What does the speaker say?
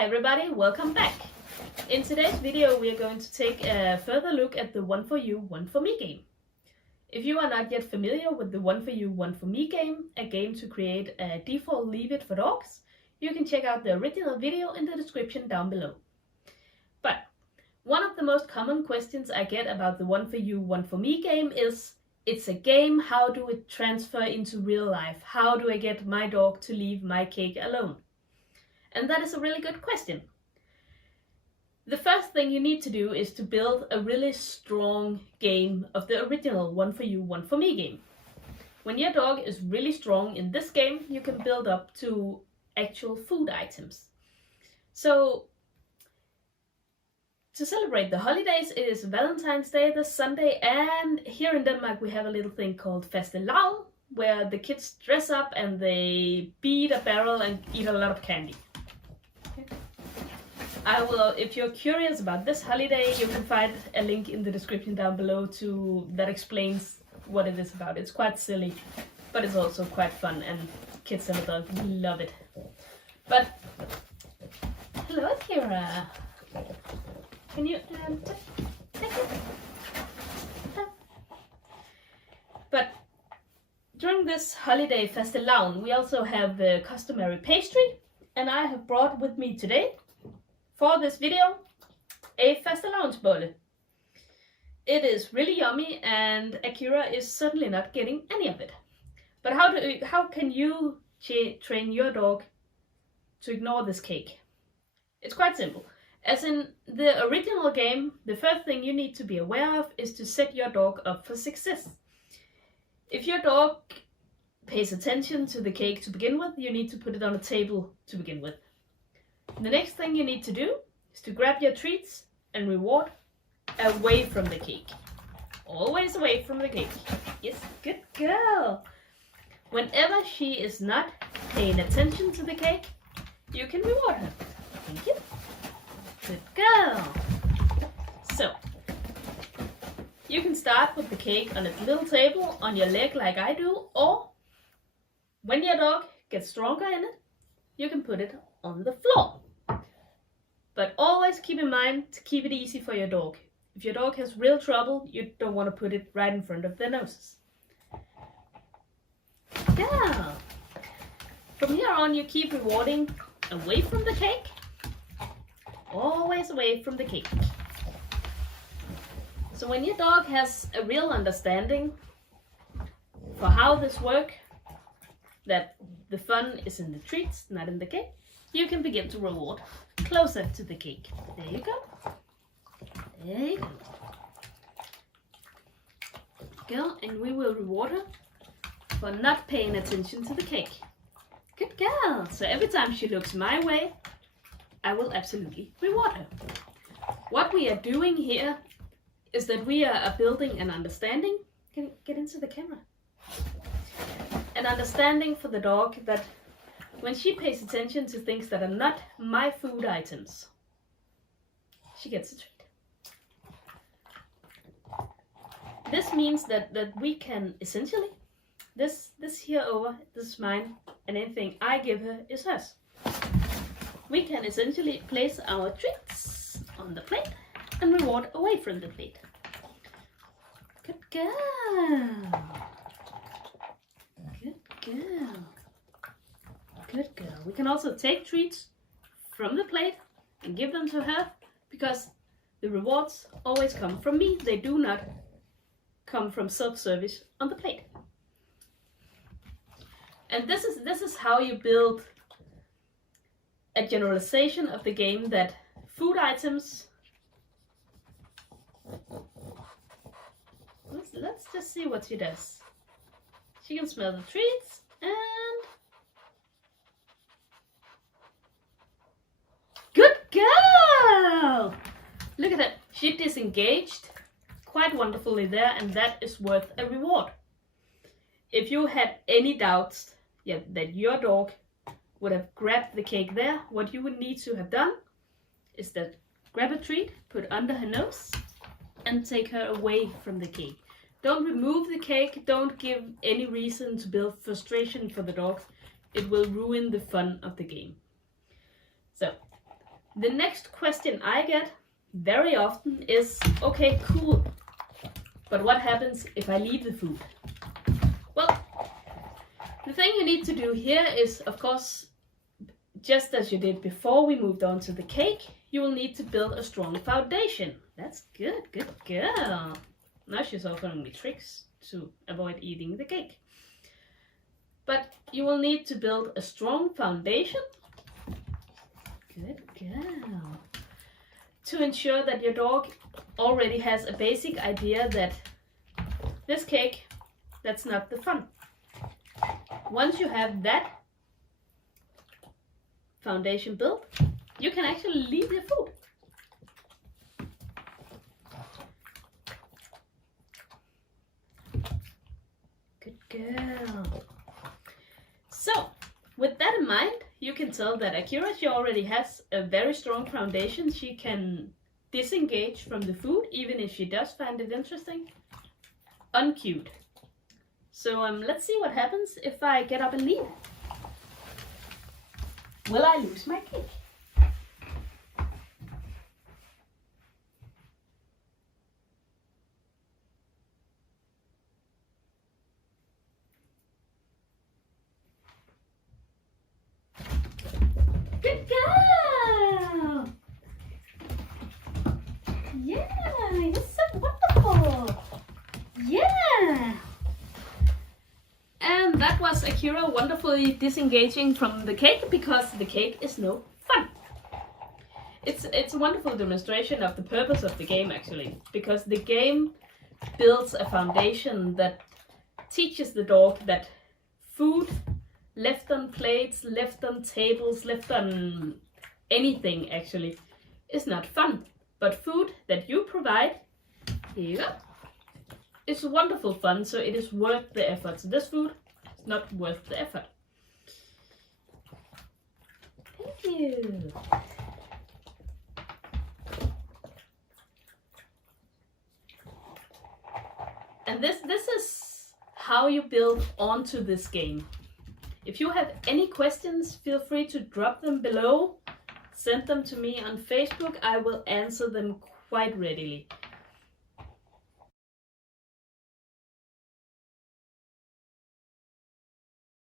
Hi everybody, welcome back. In today's video we are going to take a further look at the One For You, One For Me game. If you are not yet familiar with the One For You, One For Me game, a game to create a default leave-it for dogs, you can check out the original video in the description down below. But one of the most common questions I get about the One For You, One For Me game is, it's a game, how do it transfer into real life? How do I get my dog to leave my cake alone? And that is a really good question. The first thing you need to do is to build a really strong game of the original One For You, One For Me game. When your dog is really strong in this game, you can build up to actual food items. So, to celebrate the holidays, it is Valentine's Day this Sunday, and here in Denmark we have a little thing called fastelavn, where the kids dress up and they beat a barrel and eat a lot of candy. If you're curious about this holiday, you can find a link in the description down below that explains what it is about. It's quite silly, but it's also quite fun, and kids and adults love it. But, hello Kira. Can you take it? But during this holiday fastelavn, we also have the customary pastry, and I have brought with me today, for this video, a fastelavnsbolle. It is really yummy, and Akira is certainly not getting any of it. But how can you train your dog to ignore this cake? It's quite simple. As in the original game, the first thing you need to be aware of is to set your dog up for success. If your dog pays attention to the cake to begin with, you need to put it on a table to begin with. The next thing you need to do is to grab your treats and reward away from the cake. Always away from the cake. Yes, good girl. Whenever she is not paying attention to the cake, you can reward her. Thank you. Good girl. So, you can start with the cake on its little table on your leg like I do, or when your dog gets stronger in it, you can put it on the floor. But always keep in mind to keep it easy for your dog. If your dog has real trouble, you don't want to put it right in front of their noses. Yeah. From here on, you keep rewarding away from the cake. Always away from the cake. So when your dog has a real understanding for how this works, that the fun is in the treats, not in the cake, you can begin to reward closer to the cake. There you go. There you go. Girl, and we will reward her for not paying attention to the cake. Good girl. So every time she looks my way, I will absolutely reward her. What we are doing here is that we are building an understanding. Can you get into the camera? An understanding for the dog that when she pays attention to things that are not my food items, she gets a treat. This means that we can essentially, this here over, this is mine, and anything I give her is hers. We can essentially place our treats on the plate and reward away from the plate. Good girl. Good girl. Good girl. We can also take treats from the plate and give them to her, because the rewards always come from me. They do not come from self-service on the plate. And this is how you build a generalization of the game, that food items. Let's just see what she does. She can smell the treats and good girl! Look at that. She disengaged quite wonderfully there, and that is worth a reward. If you had any doubts that your dog would have grabbed the cake there, what you would need to have done is that grab a treat, put under her nose, and take her away from the cake. Don't remove the cake, don't give any reason to build frustration for the dog. It will ruin the fun of the game. So, The next question I get very often is, okay, cool, but what happens if I leave the food? Well, the thing you need to do here is, of course, just as you did before we moved on to the cake, you will need to build a strong foundation. That's good, good girl. Now she's offering me tricks to avoid eating the cake. But you will need to build a strong foundation. Good girl. To ensure that your dog already has a basic idea that this cake, that's not the fun. Once you have that foundation built, you can actually leave the food. Good girl. So, with that in mind, you can tell that Akira, she already has a very strong foundation. She can disengage from the food, even if she does find it interesting, uncued. So let's see what happens if I get up and leave. Will I lose my cake? Good girl! Yeah, you're so wonderful! Yeah! And that was Akira wonderfully disengaging from the cake, because the cake is no fun. It's a wonderful demonstration of the purpose of the game, actually, because the game builds a foundation that teaches the dog that food left on plates, left on tables, left on anything actually is not fun. But food that you provide, here you go, is wonderful fun, so it is worth the effort. So this food is not worth the effort. Thank you. And this is how you build onto this game. If you have any questions, feel free to drop them below. Send them to me on Facebook. I will answer them quite readily.